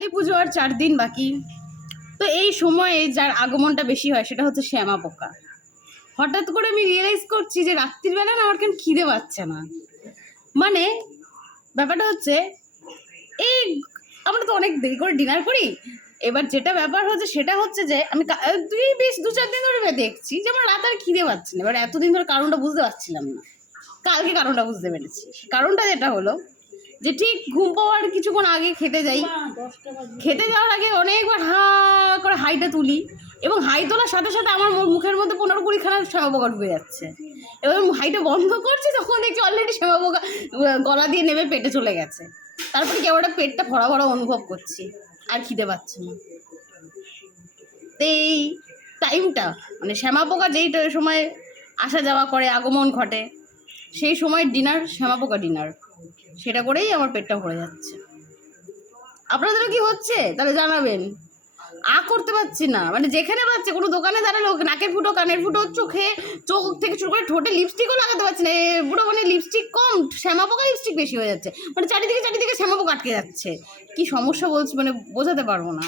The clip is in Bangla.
এই পুজো আর 4 দিন বাকি। তো এই সময়ে যার আগমনটা বেশি হয় সেটা হচ্ছে শ্যামা পোকা। হঠাৎ করে আমি রিয়েলাইজ করছি যে রাত্রিবেলা না আমার কেন খিদে পাচ্ছে না। মানে ব্যাপারটা হচ্ছে এই আমরা তো অনেক দেরি করে ডিনার করি। এবার যেটা ব্যাপার হচ্ছে সেটা হচ্ছে যে আমি বেশ 2-4 দিন ধরে দেখছি যে আমার রাত আর খিদে পাচ্ছে না। এবার এতদিন ধরে কারণটা বুঝতে পারছিলাম না, কালকে কারণটা বুঝতে পেরেছি। কারণটা যেটা হলো যে ঠিক ঘুম পাওয়ার কিছুক্ষণ আগে খেতে যাই, খেতে যাওয়ার আগে অনেকবার হা করে হাইটা তুলি এবং হাই তোলার সাথে সাথে আমার মুখের মধ্যে 15-20 খানা শ্যামা পোকা ঢুকে যাচ্ছে। এবার হাইটা বন্ধ করছি তখন দেখছি অলরেডি শ্যামা পোকা গলা দিয়ে নেমে পেটে চলে গেছে। তারপরে কেউ একটা পেটটা ভরা ভরা অনুভব করছি, আর খিদে পাচ্ছে না। তো এই টাইমটা মানে শ্যামা পোকা যেই সময় আসা যাওয়া করে, আগমন ঘটে, সেই সময় ডিনার শ্যামা পোকা ডিনার, সেটা করেই আমার পেটটা ভরে যাচ্ছে। আপনাদেরও কি হচ্ছে তাহলে জানাবেন। করতে পারছি না, মানে যেখানে পাচ্ছে কোনো দোকানে দাঁড়ালো নাকের ফুটো, কানের ফুটো, চোখ থেকে শুরু করে ঠোঁটে লিপস্টিকও লাগাতে পারছি না। পুরো মানে লিপস্টিক কম, শ্যামা পোকা লিপস্টিক বেশি হয়ে যাচ্ছে। মানে চারিদিকে শ্যামা পোকা আটকে যাচ্ছে। কি সমস্যা বলছি মানে বোঝাতে পারবো না।